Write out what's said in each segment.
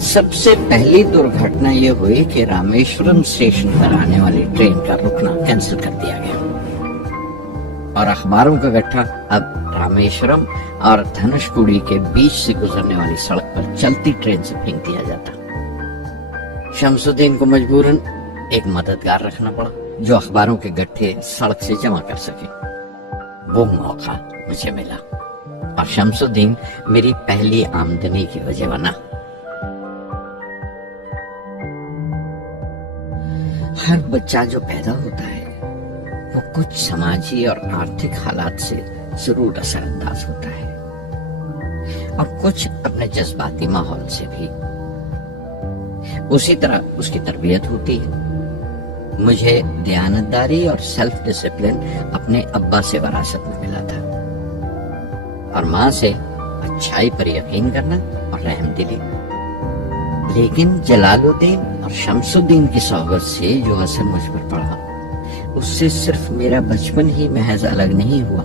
سب سے پہلی درگھٹنا یہ ہوئی کہ رامیشورم اسٹیشن پر آنے والی ٹرین کا رکنا کینسل کر دیا گیا اور اخباروں کا گٹھا اب رامیشورم اور دھنوش کوڑی کے بیچ سے گزرنے والی سڑک پر چلتی ٹرین سے پھینک دیا جاتا۔ شمس الدین کو مجبوراً ایک مددگار رکھنا پڑا جو اخباروں کے گٹھے سڑک سے جمع کر سکے۔ وہ موقع مجھے ملا اور شمس الدین میری پہلی آمدنی کی وجہ بنا۔ ہر بچہ جو پیدا ہوتا ہے وہ کچھ سماجی اور آرتھک حالات سے ضرور اثر انداز ہوتا ہے اور کچھ اپنے جذباتی ماحول سے بھی۔ اسی طرح اس کی تربیت ہوتی ہے۔ مجھے دیانتداری اور سیلف ڈسپلن اپنے ابا سے وراثت میں ملا تھا اور ماں سے اچھائی پر یقین کرنا اور رحم دلی۔ لیکن جلال الدین اور شمس الدین کی صحبت سے جو اثر مجھ پر پڑا اس سے صرف میرا بچپن ہی محض الگ نہیں ہوا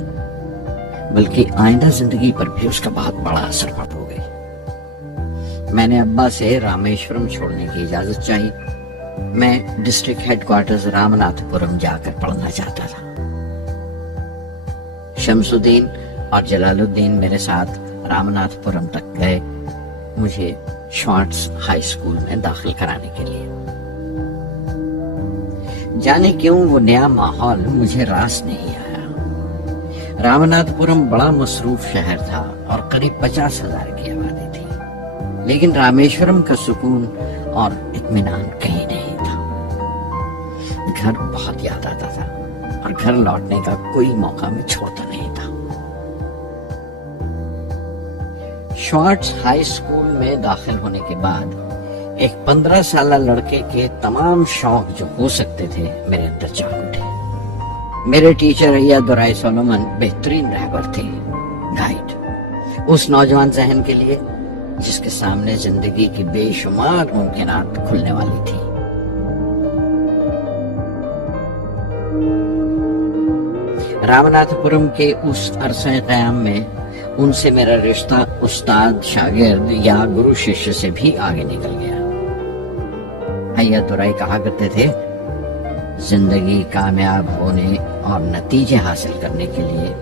بلکہ آئندہ زندگی پر بھی اس کا بہت بڑا اثر پڑ ہو گئی۔ میں نے ابا سے رامیشورم چھوڑنے کی اجازت چاہی۔ میں district headquarters Ramanathapuram جا کر پڑھنا چاہتا تھا۔ شمس الدین اور جلال الدین میرے ساتھ رام ناتھ پورم تک گئے مجھے شوارٹز ہائی اسکول میں داخل کرانے کے لیے۔ جانے کیوں وہ نیا ماحول مجھے راس نہیں آیا۔ رام ناتھ پورم بڑا مصروف شہر تھا اور قریب 50,000 کی آبادی تھی، لیکن رامیشورم کا سکون اور اطمینان کہیں نہیں تھا۔ گھر بہت یاد آتا تھا اور گھر لوٹنے کا کوئی موقع میں چھوڑتا نہیں تھا۔ شوارٹز ہائی اسکول میں داخل ہونے کے بعد ایک 15 سالہ لڑکے کے تمام شوق جو ہو سکتے تھے میرے اندر جاگ اٹھے۔ میرے ٹیچر ایا دورائے سولومن بہترین رہبر تھے، گائیڈ اس نوجوان ذہن کے لیے جس کے سامنے زندگی کی بے شمار ممکنات کھلنے والی تھی۔ رام ناتھ پورم کے اس عرصہ قیام میں ان سے میرا رشتہ استاد شاگرد یا گرو شیشیہ سے بھی آگے نکل گیا۔ ایا دورائے کہا کرتے تھے، زندگی کامیاب ہونے اور نتیجے حاصل کرنے کے لیے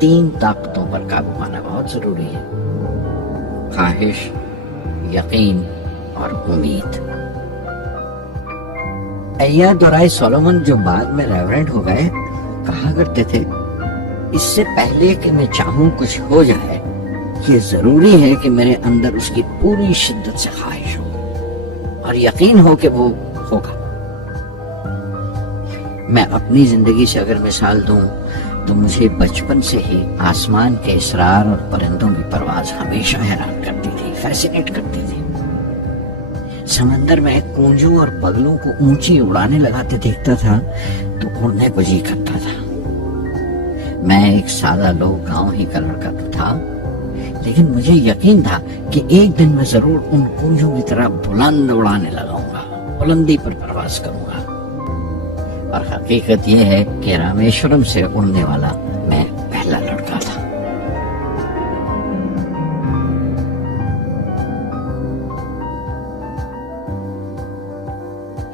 3 طاقتوں پر قابو پانا بہت ضروری ہے: خواہش، یقین اور امید۔ ایا دورائے سولومن جو بعد میں ریورنڈ ہو گئے کہا کرتے تھے، اس سے پہلے کہ میں چاہوں کچھ ہو جائے یہ ضروری ہے کہ میرے اندر اس کی پوری شدت سے خواہش ہو اور یقین ہو کہ وہ ہوگا۔ میں اپنی زندگی سے اگر مثال دوں تو مجھے بچپن سے ہی آسمان کے اسرار اور پرندوں کی پرواز ہمیشہ حیران کرتی تھی، فیسینیٹ کرتی تھی۔ سمندر میں کونجوں اور بگلوں کو اونچی اڑانے لگاتے دیکھتا تھا تو اڑنے کو جی کرتا تھا۔ میں ایک سادہ لوگ گاؤں ہی کا لڑکا تو تھا، لیکن مجھے یقین تھا کہ ایک دن میں ضرور ان کونجوں کی طرح بلند اڑانے لگاؤں گا، بلندی پر پرواز کروں گا۔ اور حقیقت یہ ہے کہ رامیشورم سے اڑنے والا میں پہلا لڑکا تھا۔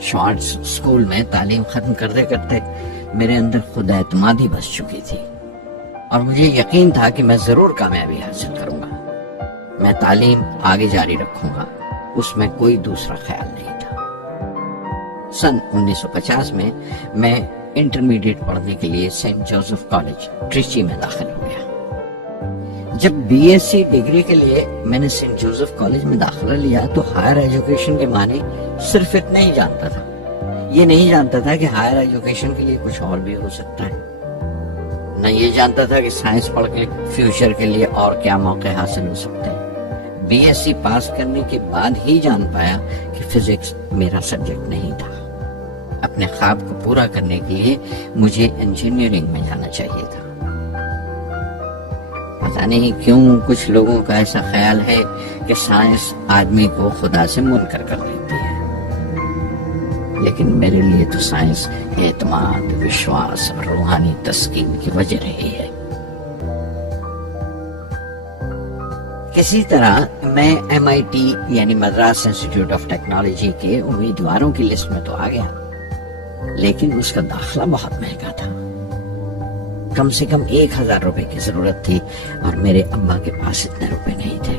شوارٹز اسکول میں تعلیم ختم کرتے کرتے میرے اندر خود اعتمادی بس چکی تھی اور مجھے یقین تھا کہ میں ضرور کامیابی حاصل کروں گا۔ میں تعلیم آگے جاری رکھوں گا، اس میں کوئی دوسرا خیال نہیں تھا۔ سن 1950 میں انٹرمیڈیٹ پڑھنے کے لیے سینٹ جوزف کالج ٹریچی میں داخل ہو گیا۔ جب بی ایس سی ڈگری کے لیے میں نے سینٹ جوزف کالج میں داخلہ لیا تو ہائر ایجوکیشن کے معنی صرف اتنا ہی جانتا تھا۔ یہ نہیں جانتا تھا کہ ہائر ایجوکیشن کے لیے کچھ اور بھی ہو سکتا ہے، نہ یہ جانتا تھا کہ سائنس پڑھ کے فیوچر کے لیے اور کیا موقع حاصل ہو سکتے ہیں۔ بی ایس سی پاس کرنے کے بعد ہی جان پایا کہ فزکس میرا سبجیکٹ نہیں تھا۔ اپنے خواب کو پورا کرنے کے لیے مجھے انجینئرنگ میں جانا چاہیے تھا۔ پتہ نہیں کیوں کچھ لوگوں کا ایسا خیال ہے کہ سائنس آدمی کو خدا سے منکر کر دیتی ہے، لیکن میرے لیے تو سائنس اعتماد، وشواس اور روحانی تسکین کی وجہ رہی ہے۔ کسی طرح میں MIT یعنی مدراس انسٹیٹیوٹ آف ٹیکنالوجی کے امیدواروں کی لسٹ میں تو آ گیا، لیکن اس کا داخلہ بہت مہنگا تھا. کم سے کم 1000 روپے کی ضرورت تھی اور میرے ابا کے پاس اتنے روپے نہیں تھے.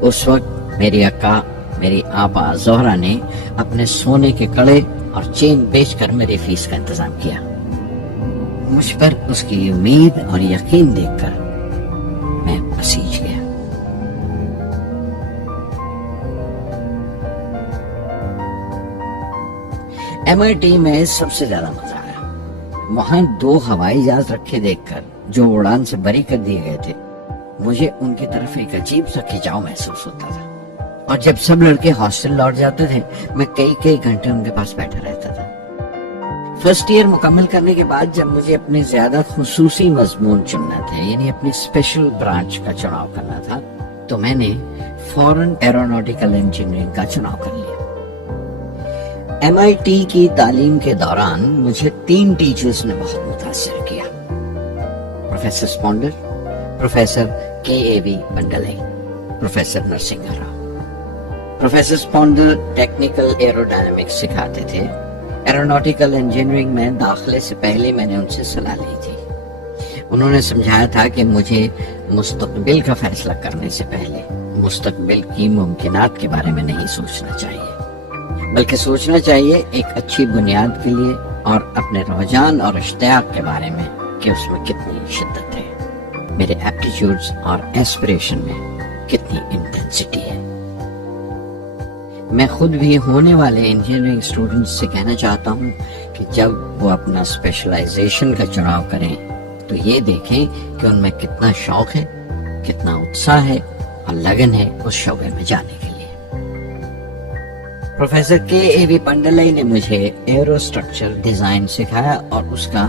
اس وقت میری اکا، میری آپا زہرا نے اپنے سونے کے کڑے اور چین بیچ کر میری فیس کا انتظام کیا. مجھ پر اس کی امید اور یقین دیکھ کر میں پسیج گیا. MIT میں سب سے زیادہ مزہ آیا. وہاں 2 ہوائی جہاز رکھے دیکھ کر جو اڑان سے بری کر دیے گئے تھے، مجھے ان کی طرف ایک عجیب سا کھچاؤ محسوس ہوتا تھا. اور جب سب لڑکے ہاسٹل لوٹ جاتے تھے، میں کئی گھنٹے ان کے پاس بیٹھا رہتا تھا. فرسٹ ایئر مکمل کرنے کے بعد جب مجھے اپنے زیادہ خصوصی مضمون چننا تھے، یعنی اپنی اسپیشل برانچ کا چناؤ کرنا تھا، تو میں نے فورن ایروناٹیکل انجینئرنگ کا چناؤ کر لیا. MIT کی تعلیم کے دوران مجھے 3 ٹیچرز نے بہت متاثر کیا: professor Sponder, professor KAV Pandalai, professor Narasingha Rao. Professor Sponder technical aerodynamics سکھاتے تھے. ایروناٹیکل انجینئرنگ میں داخلے سے پہلے میں نے ان سے صلاح لی تھی. انہوں نے سمجھایا تھا کہ مجھے مستقبل کا فیصلہ کرنے سے پہلے مستقبل کی ممکنات کے بارے میں نہیں سوچنا چاہیے، بلکہ سوچنا چاہیے ایک اچھی بنیاد کے لیے اور اپنے رجحان اور اشتیاق کے بارے میں کہ اس میں کتنی شدت ہے، میرے ایپٹیچیوڈز اور ایسپریشن میں کتنی انٹینسٹی ہے. میں خود بھی ہونے والے انجینئرنگ اسٹوڈنٹس سے کہنا چاہتا ہوں کہ جب وہ اپنا اسپیشلائزیشن کا چناؤ کریں تو یہ دیکھیں کہ ان میں کتنا شوق ہے، کتنا اتساہ ہے اور لگن ہے اس شعبے میں جانے کے لیے. پروفیسر KAV پنڈلئی نے مجھے ایرو اسٹرکچر ڈیزائن سکھایا اور اس کا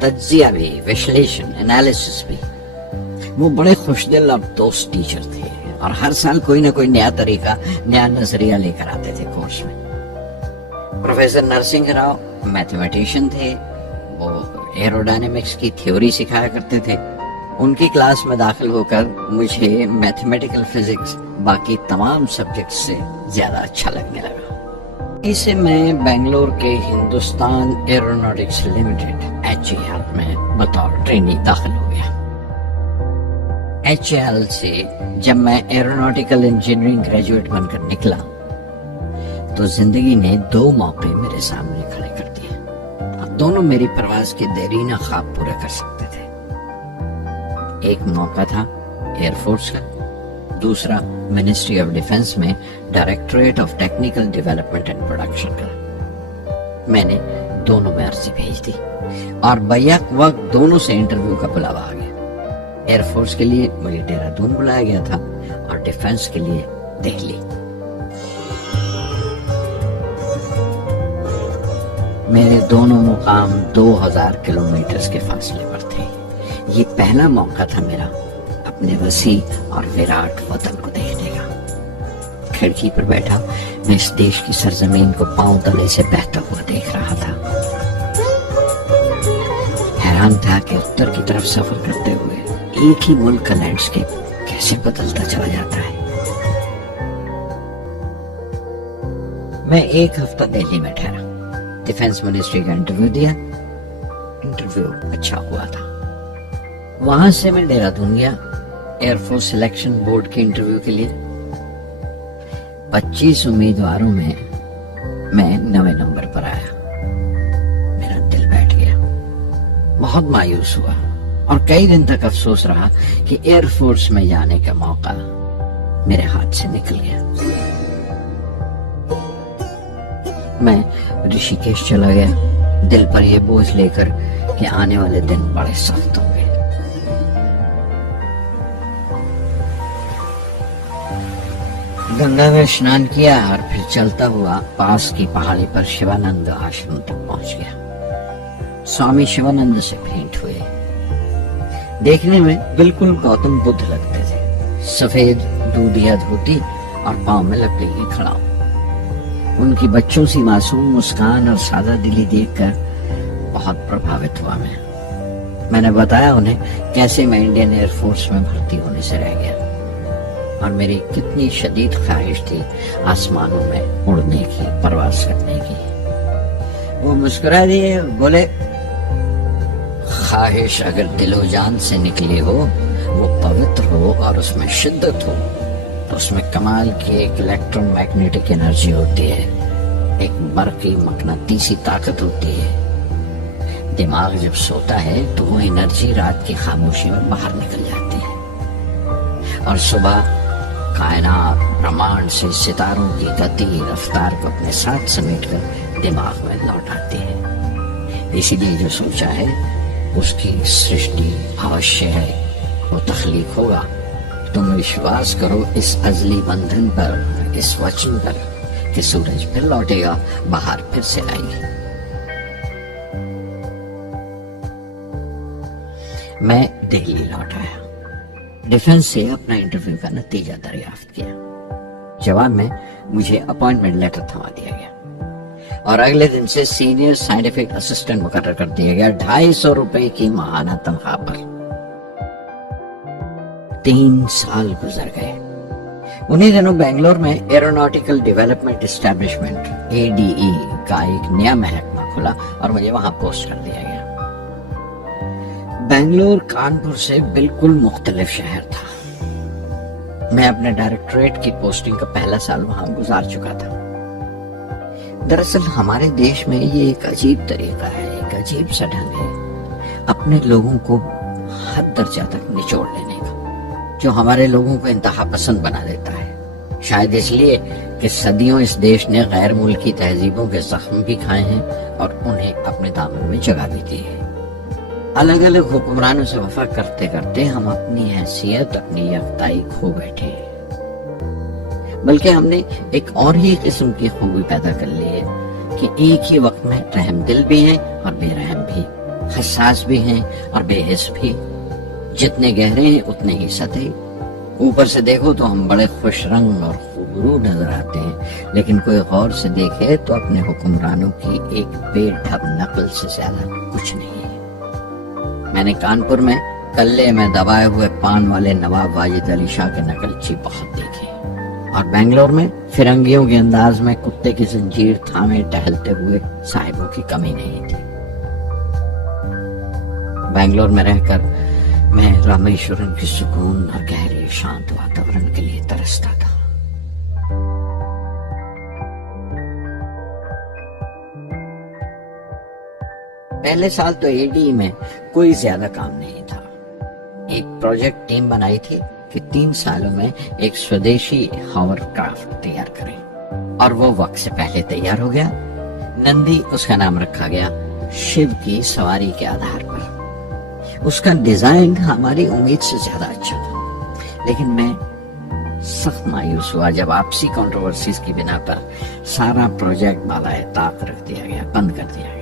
تجزیہ بھی، وشلیشن، انالیسس بھی. وہ بڑے خوش دل اور دوست ٹیچر تھے اور ہر سال کوئی نہ کوئی نیا طریقہ، نیا نظریہ لے کر آتے تھے کورس میں. پروفیسر نرسنگھ راؤ میتھمیٹیشین تھے. وہ ایروڈائنامکس کی تھیوری سکھایا کرتے تھے. ان کی کلاس میں داخل ہو کر مجھے میتھمیٹیکل فزکس باقی تمام سبجیکٹس سے زیادہ اچھا لگنے لگا. اسے میں بنگلور کے ہندوستان ایروناٹکس لمیٹڈ HAL میں بطور ٹرینی داخل ہو گیا. HAL سے جب میں ایروناٹیکل انجینئرنگ گریجویٹ بن کر نکلا تو زندگی نے 2 موقع میرے سامنے کھڑے کر دیے. اب دونوں میری پرواز کے دیرینہ خواب پورے کر سکتے تھے. ایک موقع تھا ایئر فورس کا، دوسرا منسٹری آف ڈیفنس میں directorate of technical development and production کا. میں نے دونوں میں عرضی بھیج دی اور بیک وقت دونوں سے انٹرویو کا بلاوا آ گیا. ایئر فورس کے لیے مجھے دہرادون بلایا گیا تھا اور ڈیفنس کے لیے دہلی. میرے دونوں مقام 2000 کلومیٹر کے فاصلے پر تھے. یہ پہلا موقع تھا میرا اپنے وسیع اور وراٹ وطن کو دیکھنے کا. کھڑکی پر بیٹھا میں اس دیش کی سرزمین کو پاؤں تلے سے بہتا ہوا دیکھ رہا تھا. حیران تھا کہ اتر کی طرف سفر کرتے ہوئے ایک ہی ملک کا لینڈسکیپ کیسے بدلتا چلا جاتا ہے. میں 1 ہفتہ دہلی میں ٹھہرا. ڈیفنس منسٹری کا انٹرویو دیا. انٹرویو اچھا ہوا تھا. وہاں سے میں دہرادون گیا ایئر فورس سلیکشن بورڈ کے انٹرویو کے لیے. 25 امیدواروں میں 9ویں نمبر پر آیا. میرا دل بیٹھ گیا. بہت مایوس ہوا اور کئی دن تک افسوس رہا کہ ایئر فورس میں جانے کا موقع میرے ہاتھ سے نکل گیا. میں رشی کیش چلا گیا دل پر یہ بوجھ لے کر کہ آنے والے دن بڑے سخت ہوں گے. گنگا میں اسنان کیا اور پھر چلتا ہوا پاس کی پہاڑی پر شیوانند آشرم تک پہنچ گیا. سوامی شیوانند سے بھیٹ ہوئے. دیکھنے میں بالکل گوتم بدھ لگتے تھے. سفید دودھیا دھوتی اور پاؤں میں لکڑی کی کھڑاؤ. ان کی بچوں سی معصوم مسکان اور سادہ دلی دیکھ کر بہت پربھاوت ہوا. میں نے بتایا انہیں کیسے میں انڈین ایئر فورس میں بھرتی ہونے سے رہ گیا. اور میری کتنی شدید خواہش تھی آسمانوں میں اڑنے کی، پرواز کرنے کی۔ وہ مسکرا دیے، بولے خواہش اگر دل و جان سے نکلی ہو، وہ پوتر ہو اور اس میں شدت ہو، تو اس میں کمال کی ایک الیکٹرو میگنیٹک انرجی ہوتی ہے، ایک برقی مقناطیسی طاقت ہوتی ہے۔ دماغ جب سوتا ہے تو وہ انرجی رات کی خاموشی میں باہر نکل جاتی ہے، اور صبح کائنات برہمانڈ سے ستاروں کی گتی رفتار کو اپنے ساتھ سمیٹ کر دماغ میں لوٹ آتی ہے۔ اسی لیے جو سوچا ہے اس کی سرشٹی اوشیہ ہے، وہ تخلیق ہوگا۔ تم وشواس کرو اس ازلی بندھن پر، اس وچن پر کہ سورج پھر لوٹے گا، بہار پھر سے آئے گی۔ میں دہلی لوٹ آیا، ڈیفنس سے اپنا انٹرویو کا نتیجہ دریافت کیا۔ جواب میں مجھے اپوائنٹمنٹ لیٹر تھما دیا گیا اور اگلے دن سے سینئر سائنٹیفک اسسٹنٹ مقرر کر دیا گیا، 250 روپے کی ماہانہ تنخواہ پر۔ 3 سال گزر گئے۔ انہی دنوں بنگلور میں ایروناٹیکل ڈیولپمنٹ اسٹیبلشمنٹ ADE کا ایک نیا محکمہ کھلا اور مجھے وہاں پوسٹ کر دیا گیا۔ بنگلور کانپور سے بالکل مختلف شہر تھا۔ میں اپنے ڈائریکٹوریٹ کی پوسٹنگ کا پہلا سال وہاں گزار چکا تھا۔ دراصل ہمارے دیش میں یہ ایک عجیب طریقہ ہے، ایک عجیب سا ڈھنگ ہے اپنے لوگوں کو حد درجہ تک نچوڑ لینے کا، جو ہمارے لوگوں کو انتہا پسند بنا دیتا ہے۔ شاید اس لیے کہ صدیوں اس دیش نے غیر ملکی تہذیبوں کے زخم بھی کھائے ہیں اور انہیں اپنے دامن میں جگہ بھی دی ہے۔ الگ الگ حکمرانوں سے وفا کرتے کرتے ہم اپنی حیثیت، اپنی یکتائی کھو بیٹھے ہیں، بلکہ ہم نے ایک اور ہی قسم کی خوبی پیدا کر لی ہے کہ ایک ہی وقت میں رحم دل بھی ہیں اور بے رحم بھی، حساس بھی ہیں اور بے حس بھی، جتنے گہرے ہیں اتنے ہی سطحی۔ اوپر سے دیکھو تو ہم بڑے خوش رنگ اور خوبرو نظر آتے ہیں، لیکن کوئی غور سے دیکھے تو اپنے حکمرانوں کی ایک بے ڈھب نقل سے زیادہ کچھ نہیں ہے۔ میں نے کانپور میں کلے میں دبائے ہوئے پان والے نواب واجد علی شاہ کے نقلچی بہت دیکھے، اور بنگلور میں فرنگیوں کے انداز میں کتے کی زنجیر تھامے ٹہلتے ہوئے صاحبوں کی کمی نہیں تھی۔ بنگلور میں رہ کر میں رامیشورم کی سکون اور گہرے شانت واتاورن کے لیے ترستا تھا۔ پہلے سال تو ADE میں کوئی زیادہ کام نہیں تھا۔ ایک پروجیکٹ ٹیم بنائی تھی کہ 3 سالوں میں ایک سودیشی ہاور کرافٹ تیار کریں، اور وہ وقت سے پہلے تیار ہو گیا۔ نندی اس کا نام رکھا گیا، شیو کی سواری کے آدھار پر۔ اس کا ڈیزائن ہماری امید سے زیادہ اچھا تھا، لیکن میں سخت مایوس ہوا جب آپسی کنٹروورسیز کی بنا پر سارا پروجیکٹ بالائے طاق رکھ دیا گیا، بند کر دیا گیا۔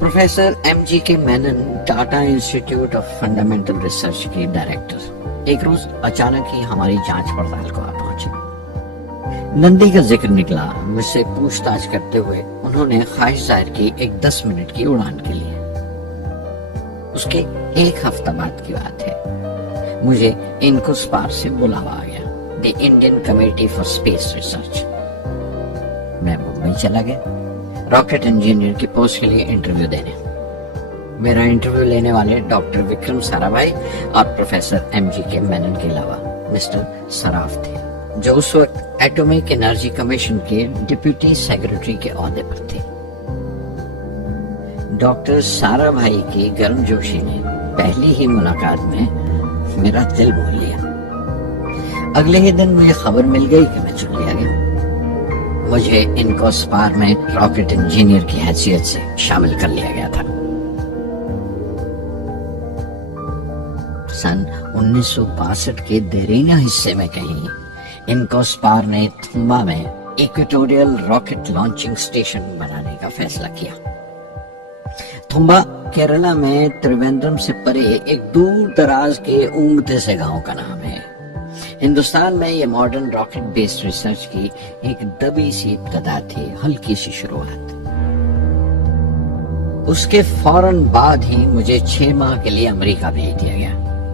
Professor MGK Menon, Tata institute of fundamental research کے ڈائریکٹر، ایک روز اچانک ہی ہماری جانچ پڑتال کو آ پہنچے۔ نندی کا ذکر نکلا، مجھ سے پوچھ تاچھ کرتے ہوئے انہوں نے خواہش ظاہر کی ایک 10 منٹ کی اڑان کے لیے۔ اس کے 1 ہفتہ بعد کی بات ہے، مجھے انکوسپار سے بلاوا آ گیا، the Indian committee for space research. میں ممبئی چلا گیا راکٹ انجینئر کی پوسٹ کے لیے انٹرویو دینے۔ میرا انٹرویو لینے والے ڈاکٹر وکرم سارا بھائی اور پروفیسر MGK مینن کے علاوہ مسٹر سراف تھے، جو اس وقت ایٹمک انرجی کمیشن کے ڈپٹی سیکرٹری کے عہدے پر تھے۔ ڈاکٹر سارا بھائی کی گرم جوشی نے پہلی ہی ملاقات میں میرا دل مول لیا۔ اگلے ہی دن مجھے خبر مل گئی کہ میں چن لیا گیا۔ مجھے انکوسپار میں راکٹ انجینئر کی حیثیت سے شامل کر لیا گیا تھا۔ سن 1962 کے دیرینہ حصے میں کہیں انکوسپار نے تھمبا میں ایکویٹوریل راکٹ لانچنگ اسٹیشن بنانے کا فیصلہ کیا۔ تھمبا کیرلا میں تریویندرم سے پرے ایک دور دراز کے اونگتے سے گاؤں کا نام ہے۔ ہندوستان میں یہ ماڈرن راکٹ بیسڈ ریسرچ کی ایک دبی سی ابتدا تھی، ہلکی سی شروعات۔ اس کے فوراً بعد ہی مجھے 6 ماہ کے لیے امریکہ بھیج دیا گیا۔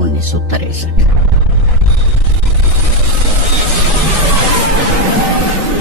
1963।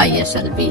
ISLV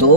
2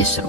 ISRO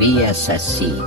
VSSC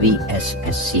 VSSC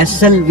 SLV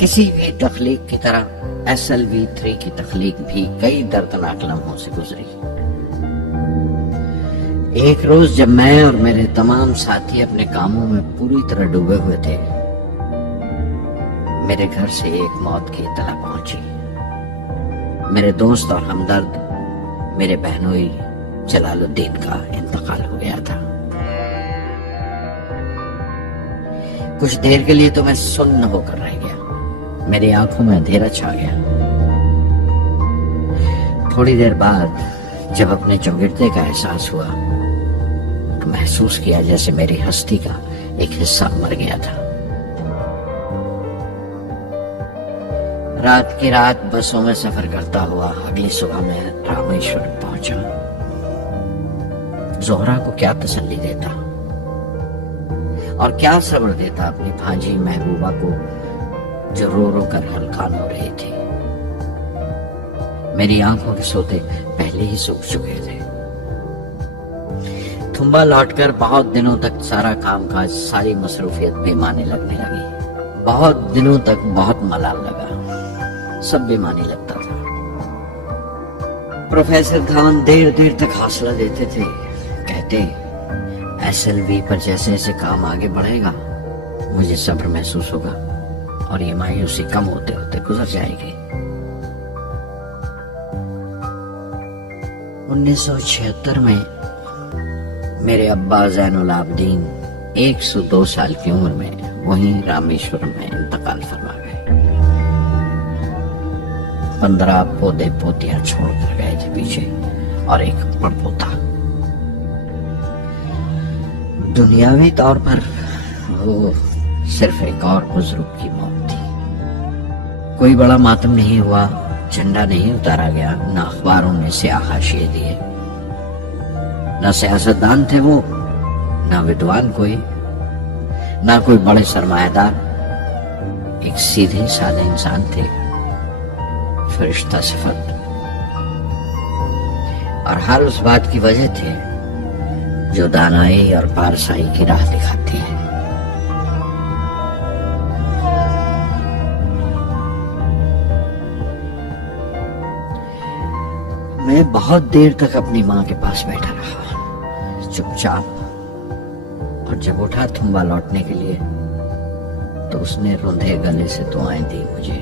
کسی بھی تخلیق کی طرح SLV3 کی تخلیق بھی کئی دردناک لمحوں سے گزری۔ ایک روز جب میں اور میرے تمام ساتھی اپنے کاموں میں پوری طرح ڈوبے ہوئے تھے، میرے گھر سے ایک موت کی اطلاع پہنچی۔ میرے دوست اور ہمدرد میرے بہنوئی جلال الدین کا انتقال ہو گیا تھا۔ کچھ دیر کے لیے تو میں سن ہو کر رہ گیا، میری آنکھوں میں اندھیرا چھا گیا۔ تھوڑی دیر بعد جب اپنے چوگرتے کا احساس ہوا تو محسوس کیا جیسے میری ہستی کا ایک حصہ مر گیا تھا۔ رات کی رات بسوں میں سفر کرتا ہوا اگلی صبح میں رامیشور پہنچا۔ زہرا کو کیا تسلی دیتا اور کیا صبر دیتا اپنی بھانجی محبوبہ کو جو رو رو کر ہلکان ہو رہی تھی۔ میری آنکھوں کے سوتے پہلے ہی سوکھ چکے تھے۔ تھمبا لوٹ کر بہت دنوں تک سارا کام کاج، ساری مصروفیت بےمانی لگنے لگی۔ بہت دنوں تک بہت ملال لگا، سب بےمانی لگتا تھا۔ پروفیسر دھون دیر دیر تک حوصلہ دیتے تھے، کہتے SLV پر جیسے جیسے کام آگے بڑھے گا مجھے صبر محسوس ہوگا اور یہ مایوسی کم ہوتے ہوتے گزر جائے گی۔ 1976 میں میرے ابا زین العابدین 102 سال کی عمر میں وہیں رامیشورم میں انتقال فرما گئے۔ 15 پودے پوتیاں چھوڑ کر گئے تھے پیچھے اور ایک پڑپوتا۔ دنیاوی طور پر وہ صرف ایک اور بزرگ کی موت تھی۔ کوئی بڑا ماتم نہیں ہوا، جھنڈا نہیں اتارا گیا، نہ اخباروں نے سیاہ حاشیے دیے، نہ سیاستدان تھے وہ، نہ ودوان کوئی، نہ کوئی بڑے سرمایہ دار، ایک سیدھے سادے انسان تھے، فرشتہ صفت، اور ہر اس بات کی وجہ تھے جو دانائی اور پارسائی کی راہ دکھاتی ہے۔ میں بہت دیر تک اپنی ماں کے پاس بیٹھا رہا، چپ چاپ، اور جب اٹھا تھمبا لوٹنے کے لیے تو اس نے روندھے گلے سے دعائیں دی مجھے۔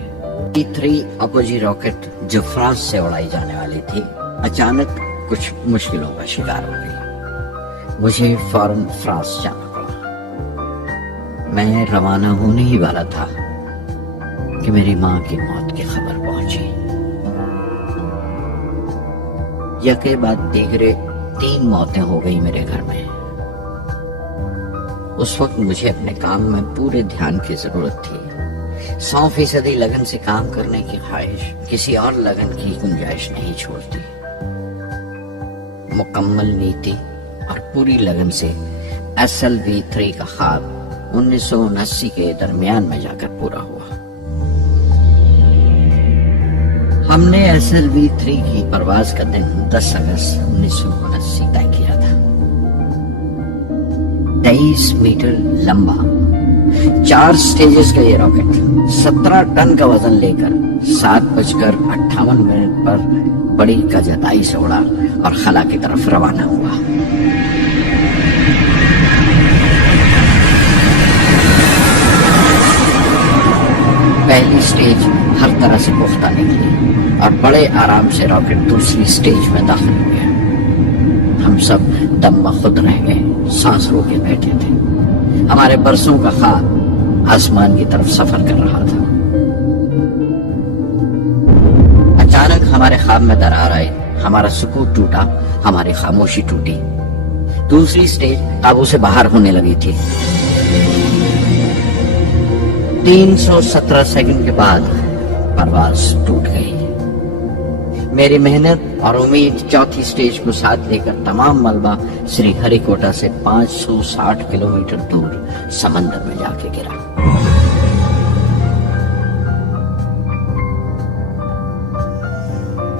E3 اپوجی راکٹ جو فرانس سے اڑائی جانے والی تھی اچانک کچھ مشکلوں کا شکار ہو گئی۔ مجھے فوراً فرانس جانا پڑا۔ میں روانہ ہونے ہی والا تھا کہ میری ماں کی موت کی خبر پہنچی۔ یکے بعد دیگرے 3 موتیں ہو گئی میرے گھر میں۔ اس وقت مجھے اپنے کام میں پورے دھیان کی ضرورت تھی۔ 100% لگن سے کام کرنے کی خواہش کسی اور لگن کی گنجائش نہیں چھوڑتی۔ مکمل نیتی اور پوری لگن سے SLV3 کا خواب 1979 کے درمیان میں جا کر پورا ہوا۔ ہم نے SLV3 کی پرواز کا دن 10 اگست 1979 طے کیا تھا۔ 23 میٹر لمبا 4 سٹیجز کا یہ راکٹ 17 ٹن کا وزن لے کر 7:58 پر بڑی کجتائی سے اڑا اور خلا کی طرف روانہ ہوا۔ پہلی سٹیج ہر طرح سے پختہ نکلی اور بڑے آرام سے راکٹ دوسری سٹیج میں داخل ہو گیا۔ ہم سب دم بخود رہ گئے، سانس روکے بیٹھے تھے۔ ہمارے برسوں کا خواب آسمان کی طرف سفر کر رہا تھا۔ اچانک ہمارے خواب میں درار آئی، ہمارا سکوت ٹوٹا، ہماری خاموشی ٹوٹی۔ دوسری سٹیج قابو سے باہر ہونے لگی تھی۔ 317 سیکنڈ کے بعد پرواز ٹوٹ گئی۔ میری محنت اور امید چوتھی سٹیج کو ساتھ لے کر تمام ملبہ سری ہری کوٹا سے 560 کلومیٹر دور سمندر میں جا کے گرا۔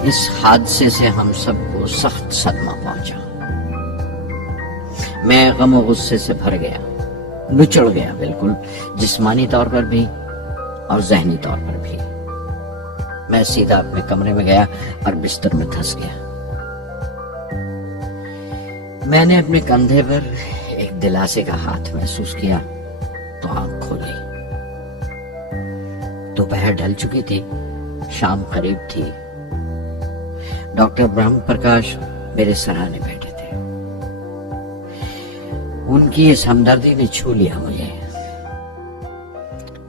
اس حادثے سے ہم سب کو سخت صدمہ پہنچا۔ میں غم و غصے سے بھر گیا، نچڑ گیا، بالکل جسمانی طور پر بھی اور ذہنی طور پر بھی۔ میں سیدھا اپنے کمرے میں گیا اور بستر میں دھس گیا۔ میں نے اپنے کندھے پر ایک دلاسے کا ہاتھ محسوس کیا تو آنکھ کھولی۔ دوپہر ڈھل چکی تھی، شام قریب تھی۔ ڈاکٹر برہم پرکاش میرے سراہنے بیٹھے تھے۔ ان کی اس ہمدردی نے چھو لیا مجھے۔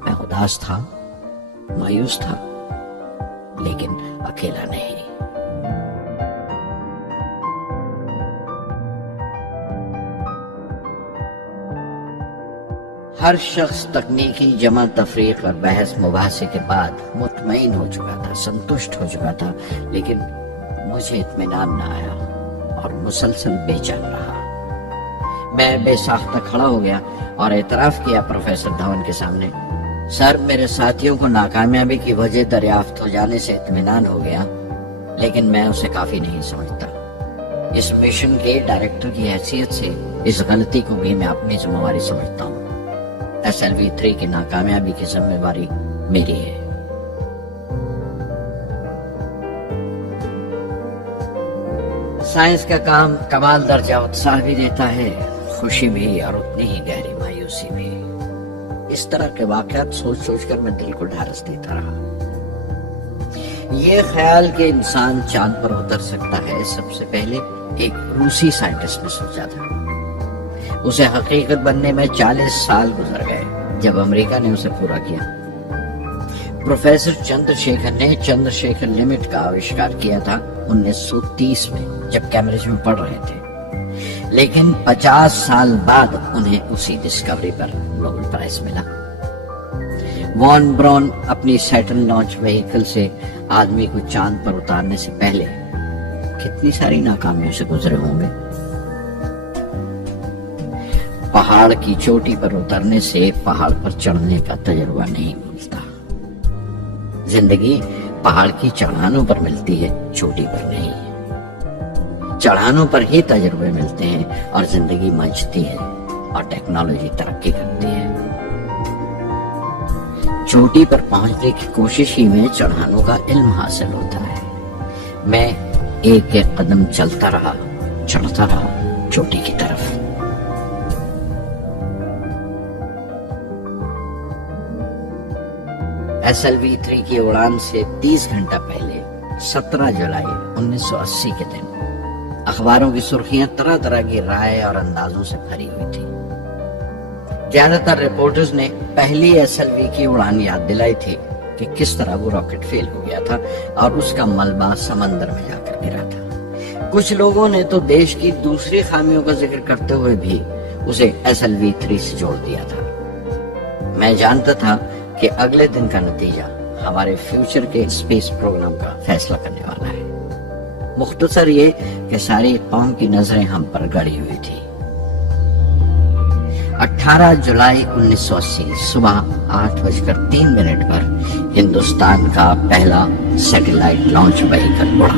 میں اداس تھا، مایوس تھا، لیکن اکیلا نہیں۔ ہر شخص تکنیکی جمع تفریق اور بحث مباحثے کے بعد مطمئن ہو چکا تھا، سنتشٹ ہو چکا تھا، لیکن مجھے اطمینان نہ آیا اور مسلسل بے چین رہا۔ میں بے ساختہ کھڑا ہو گیا اور اعتراف کیا پروفیسر دھون کے سامنے، سر میرے ساتھیوں کو ناکامیابی کی وجہ دریافت ہو جانے سے اطمینان ہو گیا، لیکن میں اسے کافی نہیں سمجھتا۔ اس مشن کے ڈائریکٹر کی حیثیت سے اس غلطی کو بھی میں اپنی ذمہ داری سمجھتا ہوں۔ SLV3 کی ناکامیابی کی ذمہ داری میری ہے۔ سائنس کا کام کمال درجہ اتساہ بھی دیتا ہے، خوشی بھی اور اتنی ہی گہری مایوسی بھی۔ اس طرح کے واقعات سوچ سوچ کر میں دل کو ڈھارس دیتا رہا۔ یہ خیال کہ انسان چاند پر اتر سکتا ہے سب سے پہلے ایک روسی سائنٹسٹ نے سوچا تھا۔ اسے حقیقت بننے میں 40 سال گزر گئے جب امریکہ نے اسے پورا کیا۔ پروفیسر چندر شیکھر نے چندر شیکھر لمٹ کا آوشکار کیا تھا 1930 میں جب کیمبرج میں پڑھ رہے تھے، لیکن 50 سال بعد انہیں اسی ڈسکوری پر نوبل پرائز ملا۔ وان برون اپنی سیٹرن لانچ وہیکل سے آدمی کو چاند پر اتارنے سے پہلے کتنی ساری ناکامیوں سے گزرے ہوں گے۔ پہاڑ کی چوٹی پر اترنے سے پہاڑ پر چڑھنے کا تجربہ نہیں ملتا۔ زندگی پہاڑ کی چڑھانوں پر ملتی ہے، چوٹی پر نہیں۔ چڑھانوں پر ہی تجربے ملتے ہیں اور زندگی منچتی ہے اور ٹیکنالوجی ترقی کرتی ہے۔ چوٹی پر پہنچنے کی کوشش ہی میں چڑھانوں کا علم حاصل ہوتا ہے۔ میں ایک ایک قدم چلتا رہا، چڑھتا رہا چوٹی کی طرف۔ SLV3 کی اڑان سے 30 گھنٹہ پہلے 17 جولائی 1980 کے دن اخباروں کی سرخیاں طرح طرح کی رائے اور اندازوں سے بھری ہوئی تھی۔ زیادہ تر رپورٹرز نے پہلی SLV کی اڑان یاد دلائی تھی کہ کس طرح وہ راکٹ فیل ہو گیا تھا اور اس کا ملبہ سمندر میں جا کر گرا تھا۔ کچھ لوگوں نے تو دیش کی دوسری خامیوں کا ذکر کرتے ہوئے بھی اسے SLV3 سے جوڑ دیا تھا۔ میں جانتا تھا کہ اگلے دن کا نتیجہ ہمارے فیوچر کے اسپیس پروگرام کا فیصلہ کرنے والا ہے۔ مختصر یہ کہ ساری قوم کی نظریں ہم پر گڑی ہوئی تھی۔ 18 جولائی 1980 صبح 8:03 پر ہندوستان کا پہلا سیٹلائٹ لانچ وہیکل اڑا۔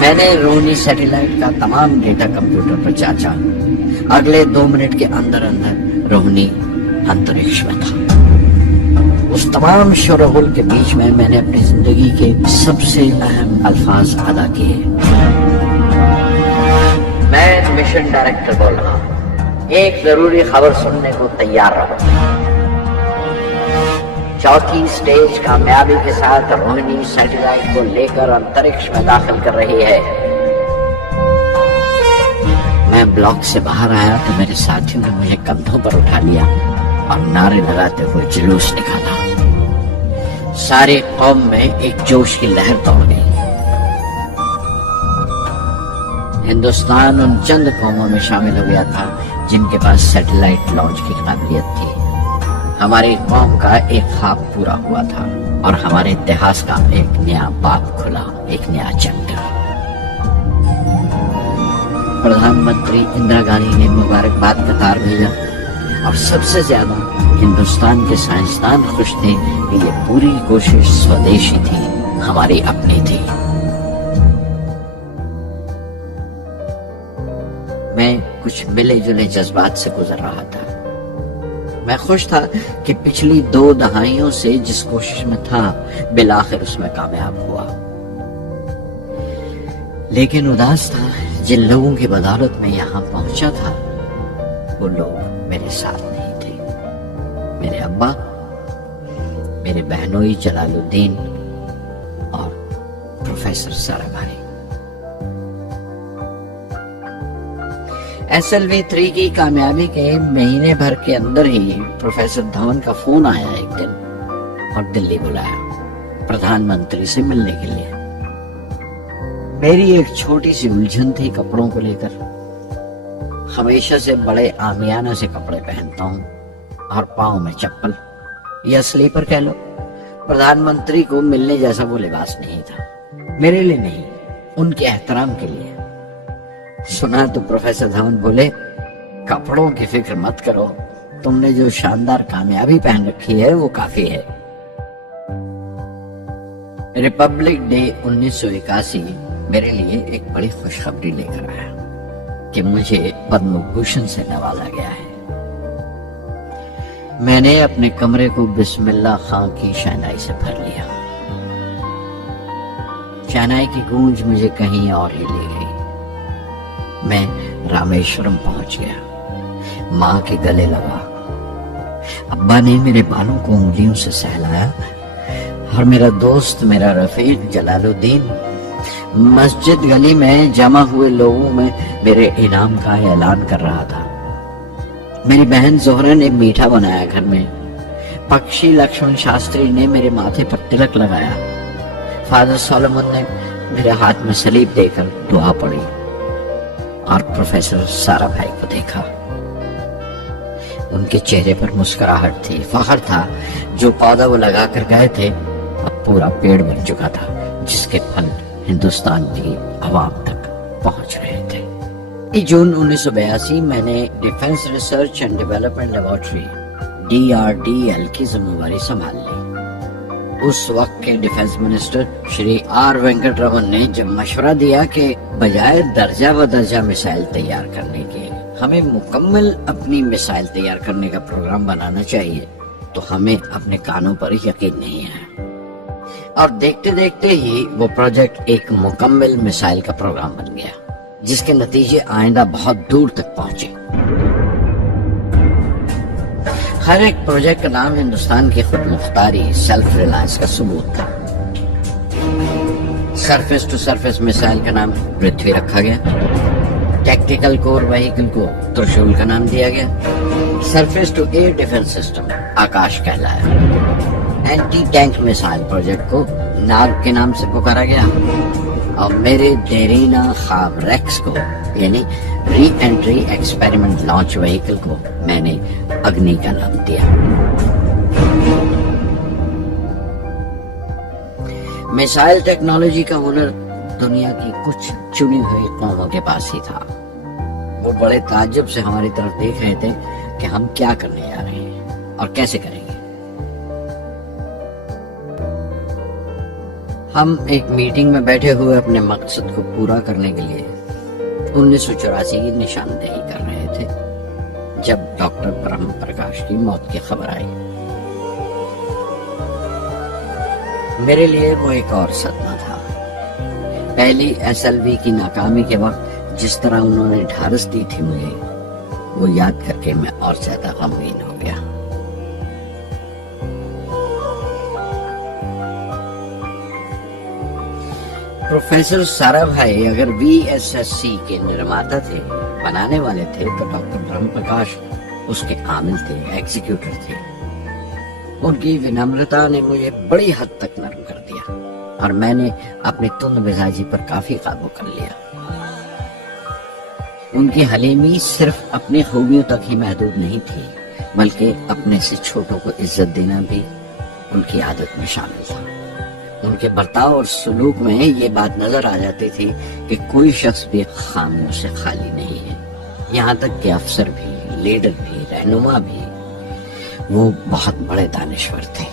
میں نے روہنی سیٹلائٹ کا تمام ڈیٹا کمپیوٹر پر جانچا۔ اگلے 2 منٹ کے اندر اندر روہنی انترکش میں تھا۔ اس تمام شور و غل کے بیچ میں نے اپنی زندگی کے سب سے اہم الفاظ ادا کیے۔ میں مشن ڈائریکٹر بول رہا ہوں، ایک ضروری خبر سننے کو تیار رہو۔ چوتھی سٹیج کامیابی کے ساتھ روہنی سیٹلائٹ کو لے کر انترکش میں داخل کر رہی ہے۔ میں بلاک سے باہر آیا تو میرے ساتھیوں نے مجھے کندھوں پر اٹھا لیا اور نعرے لگاتے ہوئے جلوس نکالا۔ ساری قوم میں ایک جوش کی لہر دوڑ گئی۔ ہندوستان ان چند قوموں میں شامل ہو گیا تھا جن کے پاس سیٹلائٹ لانچ کی قابلیت تھی۔ ہماری قوم کا ایک خواب پورا ہوا تھا اور ہمارے اتحاد کا ایک نیا باب کھلا، ایک نیا چیپٹر۔ پردھان منتری اندرا گاندھی نے مبارکباد کا تار بھیجا اور سب سے زیادہ ہندوستان کے سائنسدان خوش تھے کہ یہ پوری کوشش سودیشی تھی، ہماری اپنی تھی۔ میں کچھ ملے جلے جذبات سے گزر رہا تھا۔ میں خوش تھا کہ پچھلی 2 دہائیوں سے جس کوشش میں تھا بالآخر اس میں کامیاب ہوا، لیکن اداس تھا جن لوگوں کی بدولت میں یہاں پہنچا تھا وہ لوگ میرے ساتھ نہیں تھے۔ میرے ابا، میرے بہنوئی جلال الدین اور پروفیسر سارا بھائی۔ SLV3 کی کامیابی کے مہینے بھر کے اندر ہی پروفیسر دھون کا فون آیا ایک دن اور دلی بلایا پردھان منتری سے ملنے کے لیے۔ میری ایک چھوٹی سی الجھن تھی کپڑوں کو لے کر۔ ہمیشہ سے بڑے عامیانہ سے کپڑے پہنتا ہوں اور پاؤں میں چپل یا سلیپر کہہ لو۔ پردھان منتری کو ملنے جیسا وہ لباس نہیں تھا، میرے لیے نہیں، ان کے احترام کے لیے۔ سنا تو پروفیسر دھون بولے، کپڑوں کی فکر مت کرو، تم نے جو شاندار کامیابی پہن رکھی ہے وہ کافی ہے۔ ریپبلک ڈے 1981 میرے لیے ایک بڑی خوشخبری لے کر آیا کہ مجھے پدم بھوشن سے نوازا گیا ہے۔ میں نے اپنے کمرے کو بسم اللہ خان کی شہنائی سے بھر لیا۔ شہنائی کی گونج مجھے کہیں اور ہی لے گئی۔ میں رامیشورم پہنچ گیا، ماں کے گلے لگا۔ ابا نے میرے بالوں کو انگلیوں سے سہلایا اور میرا دوست، میرا رفیق جلال الدین مسجد گلی میں جمع ہوئے لوگوں میں میرے انعام کا اعلان کر رہا تھا۔ میری بہن زہرا نے میٹھا بنایا گھر میں، پکشی لکشمن شاستری نے میرے ماتھے پر تلک لگایا، فادر سولومن نے میرے ہاتھ میں سلیب دے کر دعا پڑھی اور پروفیسر سارا بھائی کو دیکھا۔ ان کے چہرے پر مسکراہٹ تھی، فخر تھا۔ جو پودا وہ لگا کر گئے تھے اب پورا پیڑ بن چکا تھا، جس کے پھل ہندوستان کی عوام تک پہنچ رہے تھے۔ جون 1982 میں نے defence research and development laboratory DRDL کی ذمہ داری سنبھال لی۔ اس وقت کے defence minister Shri R Venkataraman نے جب مشورہ دیا کہ بجائے درجہ و درجہ میسائل تیار کرنے کے ہمیں مکمل اپنی میسائل تیار کرنے کا پروگرام بنانا چاہیے، تو ہمیں اپنے کانوں پر یقین نہیں ہے، اور دیکھتے دیکھتے ہی وہ پروجیکٹ ایک مکمل میسائل کا پروگرام بن گیا، جس کے نتیجے آئندہ بہت دور تک پہنچے۔ ہر ایک پروجیکٹ کا نام ہندوستان کی خود مختاری، سیلف ریلائنس کا ثبوت تھا۔ سرفیس ٹو سرفیس میسائل کا نام پرتھوی رکھا گیا، ٹیکٹیکل کور وہیکل کو ترشول کا نام دیا گیا، surface to air defence system Akash کہلایا، اینٹی ٹینک میسائل پروجیکٹ کو ناگ کے نام سے پکارا گیا، اور میرے دیرینہ خواب ریکس کو یعنی ری انٹری ایکسپیریمنٹ لانچ وہیکل کو میں نے اگنی کا نام دیا۔ میسائل ٹیکنالوجی کا ہنر دنیا کی کچھ چنی ہوئی قوموں کے پاس ہی تھا۔ وہ بڑے تعجب سے ہماری طرف دیکھ رہے تھے کہ ہم کیا کرنے جا رہے ہیں اور کیسے کریں گے۔ ہم ایک میٹنگ میں بیٹھے ہوئے اپنے مقصد کو پورا کرنے کے لیے 1984 کی نشاندہی کر رہے تھے جب ڈاکٹر برہم پرکاش کی موت کی خبر آئی۔ میرے لیے وہ ایک اور صدمہ تھا۔ پہلی SLV کی ناکامی کے وقت جس طرح انہوں نے ڈھارس دی تھی مجھے، وہ یاد کر کے میں اور زیادہ غمگین ہو گیا۔ پروفیسر سارا بھائی اگر VSSC کے نرماتا تھے، بنانے والے تھے، تو ڈاکٹر برہم پرکاش اس کے عامل تھے، ایگزیکیوٹر تھے۔ ان کی ونمرتا نے مجھے بڑی حد تک نرم کر دیا اور میں نے اپنی تند مزاجی پر کافی قابو کر لیا۔ ان کی حلیمی صرف اپنی خوبیوں تک ہی محدود نہیں تھی، بلکہ اپنے سے چھوٹوں کو عزت دینا بھی ان کی عادت میں شامل تھا۔ ان کے برتاؤ اور سلوک میں یہ بات نظر آ جاتی تھی کہ کوئی شخص بھی خامیوں سے خالی نہیں ہے، یہاں تک کہ افسر بھی، لیڈر بھی، رہنما بھی۔ وہ بہت بڑے دانشور تھے۔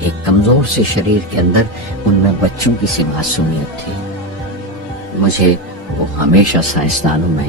ایک کمزور سے شریر کے اندر ان میں بچوں کی سی معصومیت تھی۔ مجھے وہ ہمیشہ سائنسدانوں میں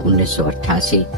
1988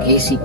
KC